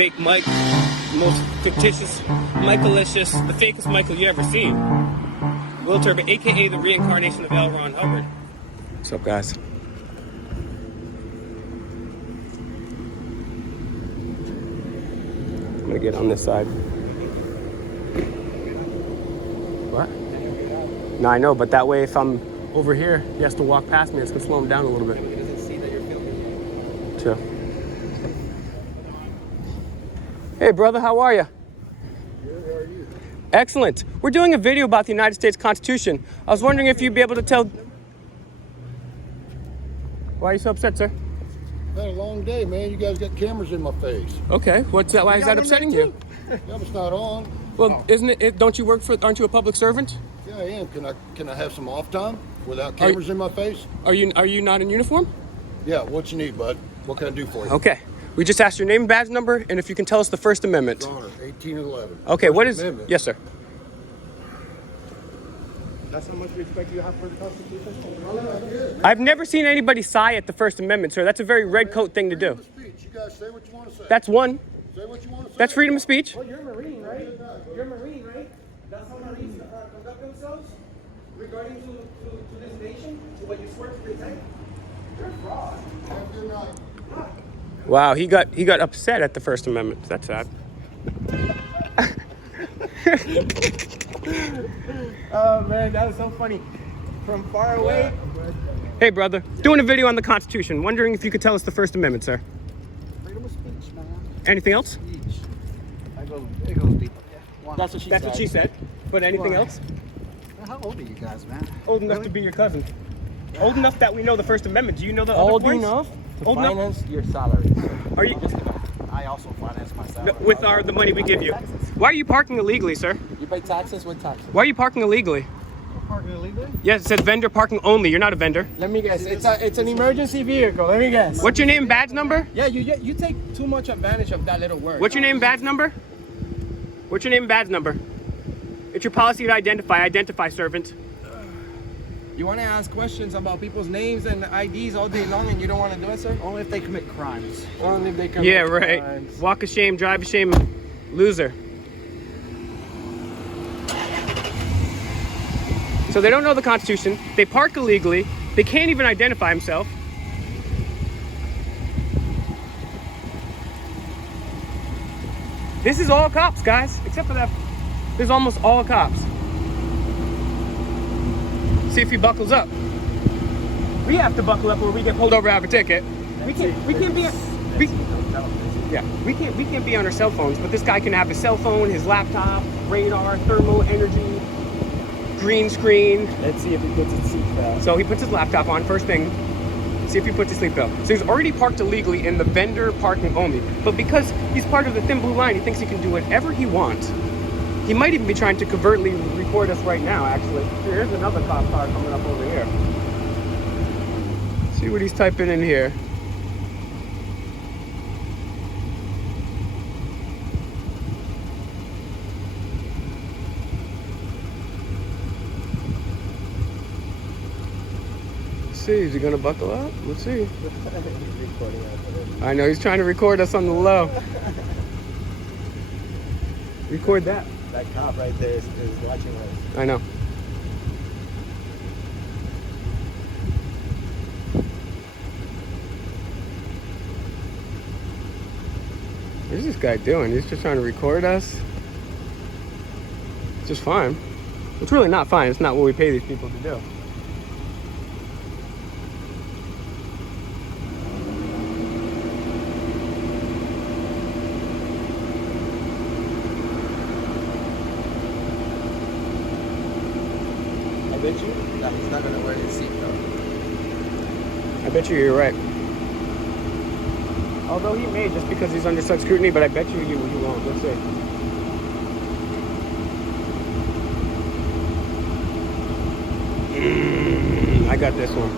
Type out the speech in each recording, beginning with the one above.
fake Mike, most fictitious, Michaelicious, the fakest Michael you ever seen. Will Turban, aka the reincarnation of L. Ron Hubbard. What's up, guys? I'm gonna get on this side. What? No, I know, but that way if I'm over here, he has to walk past me. It's gonna slow him down a little bit. He doesn't see that you're filming. Chill. Hey, brother, how are you? Good, how are you? Excellent. We're doing a video about the United States Constitution. I was wondering if you'd be able to tell... Why are you so upset, sir? I've had a long day, man. You guys got cameras in my face. Okay, what's that? Why is that upsetting you? Yeah, it's not on. Well, isn't it? Don't you work for? Aren't you a public servant? Yeah, I am. Can I have some off time without cameras in my face? Are you not in uniform? Yeah. What you need, bud? What can I do for you? Okay. We just asked your name and badge number, and if you can tell us the First Amendment. Honor, 1811. Okay. First What is? Amendment. Yes, sir. That's how much respect you have for the Constitution? I've never seen anybody sigh at the First Amendment, sir. That's a very red coat thing to do. Freedom of speech. You guys say what you want to say. That's one. Say what you want to say. That's freedom of speech. Well, you're a Marine, right? You're a Marine, right? That's how Marines conduct themselves regarding to this nation, to what you swear to protect. You're a fraud. Have a good night. Wow, he got upset at the First Amendment. That's sad. Oh man, that was so funny. From far away. Hey, brother. Doing a video on the Constitution. Wondering if you could tell us the First Amendment, sir. Freedom of speech, man. Anything else? Speech. It goes deep. Yeah. That's what she That's said. what she said. But anything Why? else? How old are you guys, man? Old enough to be your cousin. Old enough that we know the First Amendment. Do you know the other Old points? enough to Old enough? finance your salary. Are you I also finance my salary. with the money we give you? Why are you parking illegally, sir? You pay taxes with taxes. Why are you parking illegally? Parking illegally? Yes, it says vendor parking only. You're not a vendor. Let me guess. It's an emergency vehicle. Let me guess. What's your name, badge number? Yeah, you take too much advantage of that little word. What's your name, badge number? What's your name, badge number? It's your policy to identify. Identify, servant. You want to ask questions about people's names and IDs all day long, and you don't want to do it, sir? Only if they commit crimes. Only if they commit Yeah, right. crimes. Walk of shame, drive of shame, loser. So they don't know the Constitution. They park illegally. They can't even identify himself. This is all cops, guys, except for that. This is almost all cops. See if he buckles up. We have to buckle up or we get pulled over, have a ticket. We can't be on our cell phones, but this guy can have his cell phone, his laptop, radar, thermal energy, green screen. Let's see if he puts his seatbelt. So he puts his laptop on first thing. See if he puts his seatbelt. So he's already parked illegally in the vendor parking only. But because he's part of the thin blue line, he thinks he can do whatever he wants. He might even be trying to covertly record us right now, actually. Here's another cop car coming up over here. See what he's typing in here. Let's see, is he gonna buckle up? Let's see. I know, he's trying to record us on the low. Record that. That cop right there is watching us. I know. What is this guy doing? He's just trying to record us. It's just fine. It's really not fine. It's not what we pay these people to do. I bet you that he's not gonna wear his seatbelt. I bet you you're right. Although he may, just because he's under such scrutiny, but I bet you he won't. Let's see. I got this one.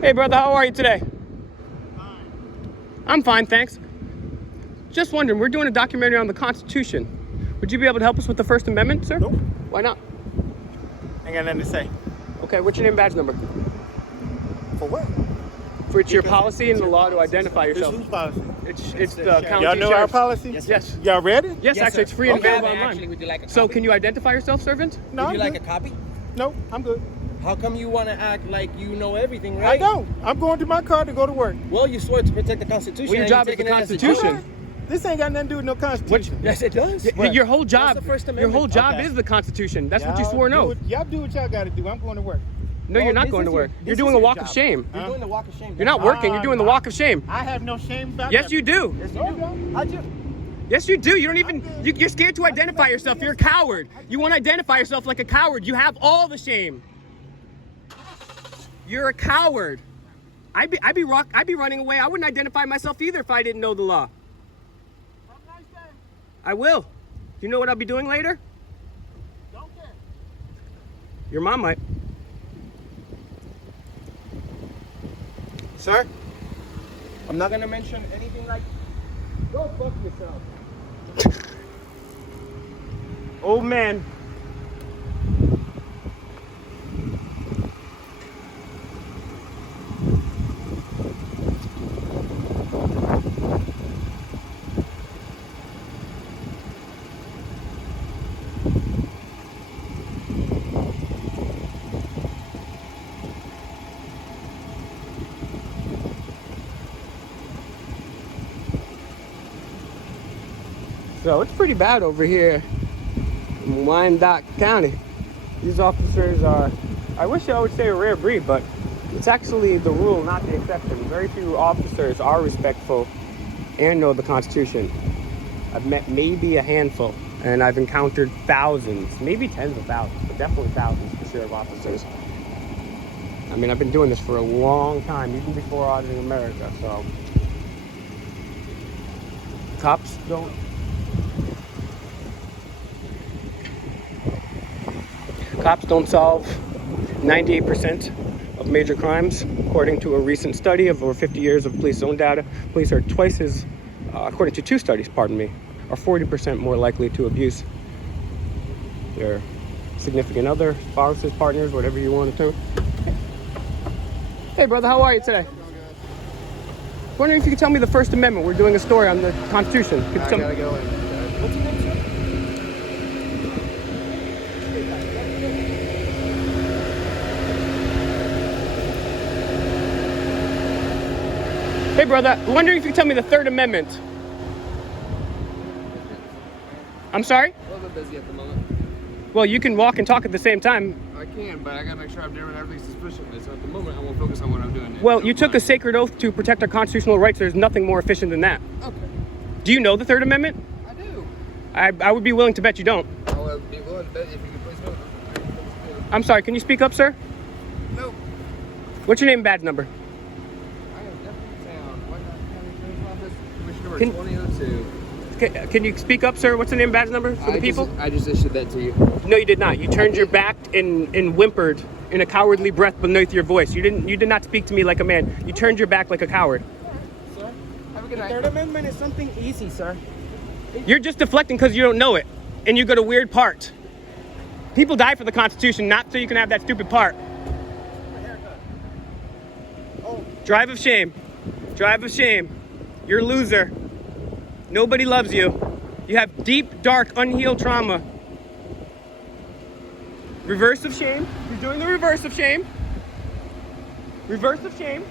Hey brother, how are you today? Fine. I'm fine, thanks. Just wondering, we're doing a documentary on the Constitution. Would you be able to help us with the First Amendment, sir? Nope. Why not? Ain't got nothing to say. Okay, what's your name and badge number? For what? For it's your policy and the law to identify It's yourself. whose policy? It's the county Y'all know our sheriff's. policy? Yes. Y'all read it? Yes, actually, it's free and available online. Actually, would you like a So, copy? can you identify yourself, servant? No, Would you I'm like a good. copy? No, I'm good. How come you want to act like you know everything, I right? don't. I'm going to my car to go to work. Well, you swore to protect the Constitution. Well, your and job you're is the taking it as a Constitution. joke. This ain't got nothing to do with no constitution. Yes, it does. Your whole job. That's the First Your Amendment. whole job Okay. is the Constitution. That's what you Y'all swore. do No. Y'all do what y'all got to do. I'm going to work. No, you're Well, not this going to is your- work. this You're is doing a your walk job. of shame. You're doing the walk of shame. You're not working. You're doing the walk of shame. I have no shame about Yes, that. you do. Yes, No, you do. How'd you? Yes, you do. You don't even. You're scared to identify yourself. You're a coward. You want to identify yourself like a coward. You have all the shame. You're a coward. I'd be running away. I wouldn't identify myself either if I didn't know the law. I will. You know what I'll be doing later? Don't care. Your mom might. Sir, I'm not gonna mention anything like. Go fuck yourself. Old man. So it's pretty bad over here in Wyandotte County. These officers are, I wish I would say a rare breed, but it's actually the rule, not the exception. Very few officers are respectful and know the Constitution. I've met maybe a handful, and I've encountered thousands, maybe tens of thousands, but definitely thousands for sure of officers. I mean, I've been doing this for a long time, even before Auditing America, so. Cops don't solve 98% of major crimes. According to a recent study of over 50 years of police-owned data, police are twice as, according to two studies, pardon me, are 40% more likely to abuse their significant other, spouses, partners, whatever you want to. Hey, brother, how are you today? Wondering if you could tell me the First Amendment. We're doing a story on the Constitution. Could you tell me? go in. What's your name, sir? Hey, brother, wondering if you could tell me the Third Amendment. I'm sorry? A little bit busy at the moment. Well, you can walk and talk at the same time. I can, but I gotta make sure I'm doing everything suspiciously. So at the moment, I won't focus on what I'm doing. Well, you took a sacred oath to protect our constitutional rights. There's nothing more efficient than that. Okay, Do you know the Third Amendment? I do. I would be willing to bet you don't. I would be willing to bet if you could please move. I'm sorry, can you speak up, sir? Nope. What's your name and badge number? I am definitely sound. Wyandotte County Sheriff's Office, Commissioner Can- 2002. Can you speak up, sir? What's the name and badge number for the people? I just issued that to you. No, you did not. You turned your back and whimpered in a cowardly breath beneath your voice. You did not speak to me like a man. You turned your back like a coward. Sir, Have a good the night. Third Amendment is something easy, sir. You're just deflecting because you don't know it, and you got a weird part. People die for the Constitution, not so you can have that stupid part. Drive of shame. Drive of shame. You're a loser. Nobody loves you. You have deep, dark, unhealed trauma. Reverse of shame. You're doing the reverse of shame. Reverse of shame.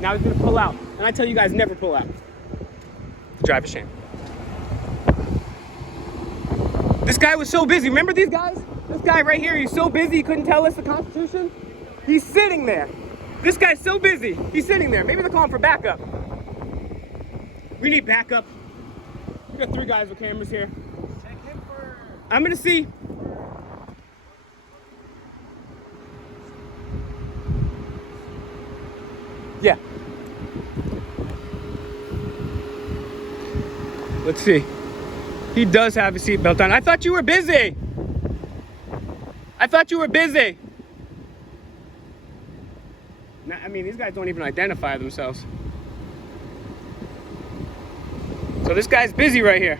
Now he's gonna pull out. And I tell you guys, never pull out. Drive of shame. This guy was so busy. Remember these guys? This guy right here, he's so busy he couldn't tell us the Constitution. He's sitting there. This guy's so busy. He's sitting there. Maybe they're calling for backup. We need backup. We got 3 guys with cameras here. Check him for. I'm gonna see. Yeah. Let's see. He does have a seatbelt on. I thought you were busy. I thought you were busy. Nah, I mean, these guys don't even identify themselves. So this guy's busy right here.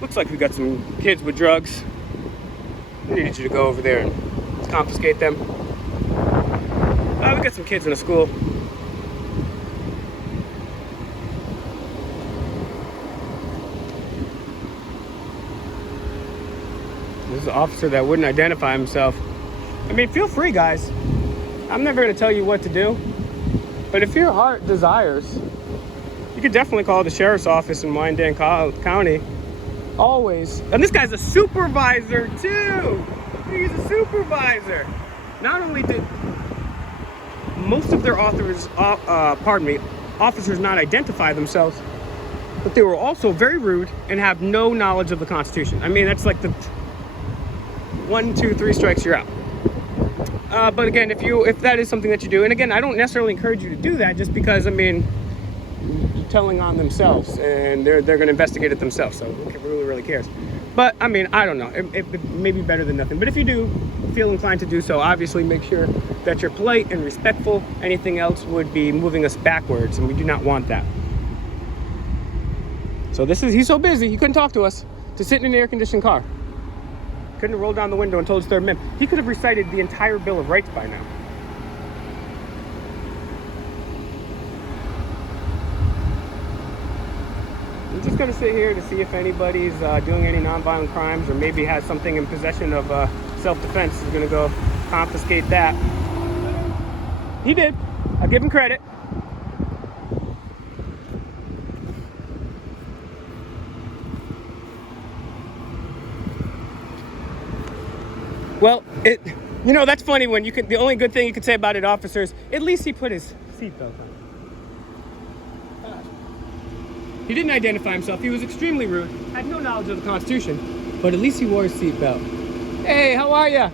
Looks like we got some kids with drugs. I need you to go over there and Let's confiscate them. We got some kids in a school. This is an officer that wouldn't identify himself. I mean, feel free, guys. I'm never going to tell you what to do. But if your heart desires, you could definitely call the sheriff's office in Wyandotte County. Always. And this guy's a supervisor, too. He's a supervisor. Not only did most of their officers not identify themselves, but they were also very rude and have no knowledge of the Constitution. I mean, that's like the 1, 2, 3 strikes, you're out. But again, if that is something that you do, and again, I don't necessarily encourage you to do that, just because, I mean, you're telling on themselves, and they're going to investigate it themselves. So who really cares? But I mean, I don't know. It may be better than nothing. But if you do feel inclined to do so, obviously make sure that you're polite and respectful. Anything else would be moving us backwards, and we do not want that. So he's so busy, he couldn't talk to us, to sit in an air-conditioned car. Couldn't have rolled down the window and told his third amendment. He could have recited the entire Bill of Rights by now. I'm just going to sit here to see if anybody's doing any nonviolent crimes, or maybe has something in possession of self-defense. He's going to go confiscate that. He did. I'll give him credit. Well, that's funny when the only good thing you could say about it, officers, at least he put his seatbelt on. He didn't identify himself. He was extremely rude, had no knowledge of the Constitution, but at least he wore his seatbelt. Hey, how are ya?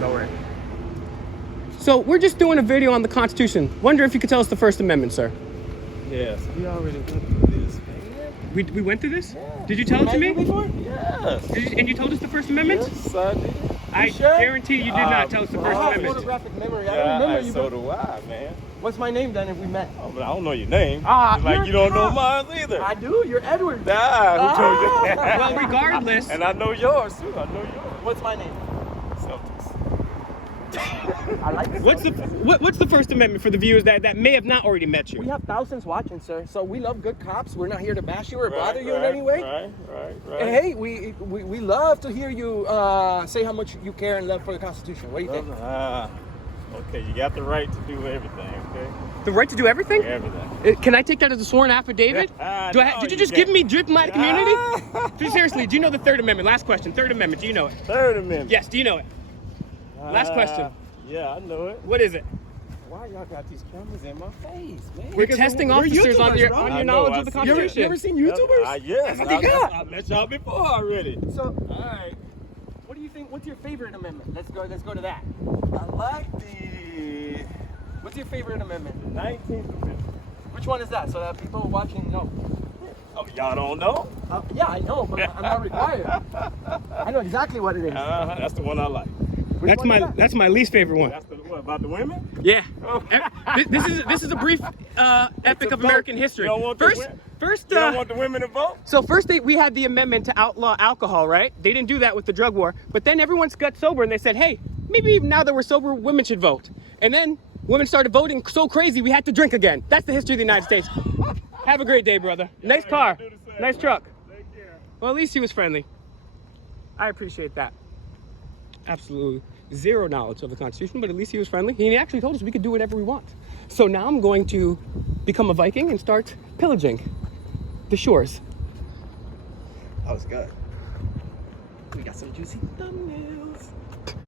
Lower it. So we're just doing a video on the Constitution. Wonder if you could tell us the First Amendment, sir. Yes, we already went through this, man. We went through this? Yeah. Did you tell it to me? Before? Yes. And you told us the First Amendment? Yes, I did. I guarantee you did not tell us the First I have Amendment. photographic memory. I Yeah, don't remember you. so But do I, man. what's my name then if we met? Oh, but I don't know your name. Ah, It's like you're you don't know tough. mine either. I do. You're Edward. Nah, who told you? Well, regardless. And I know yours too. I know yours. What's my name? Celtics. I like it. What's the First Amendment for the viewers that may have not already met We you? have thousands watching, sir. So we love good cops. We're not here to bash you or bother you in any way. Right. And hey, we love to hear you say how much you care and love for the Constitution. What do you think? Okay, you got the right to do everything, okay? The right to do everything? Everything. Can I take that as a sworn affidavit? No, Did you just can't. give me diplomatic immunity? Seriously, do you know the Third Amendment? Last question. Third Amendment, do you know it? Third Amendment. Yes, do you know it? Last question. Yeah, I know it. What is it? Why y'all got these cameras in my face, man? We're testing officers on your knowledge of the Constitution. You ever seen YouTubers? Yes. That's what they got. I met y'all before already. So, All right. what do you think? What's your favorite amendment? Let's go to that. I like the What's your favorite amendment? 19th Amendment. Which one is that? So that people watching know. Oh, y'all don't know? Yeah, I know, but I'm not required. I know exactly what it is. That's the one I like. Which one is that? That's my least favorite one. That's the what about the women? Yeah. This is a brief epic of American history. You don't want First, You don't want the women to vote? so first we had the amendment to outlaw alcohol, right? They didn't do that with the drug war. But then everyone got sober and they said, hey, maybe now that we're sober, women should vote. And then women started voting so crazy we had to drink again. That's the history of the United States. Have a great day, brother. Nice car. Nice truck. Take care. Well, at least he was friendly. I appreciate that. Absolutely zero knowledge of the Constitution, but at least he was friendly. He actually told us we could do whatever we want. So now I'm going to become a Viking and start pillaging the shores. That was good. We got some juicy thumbnails.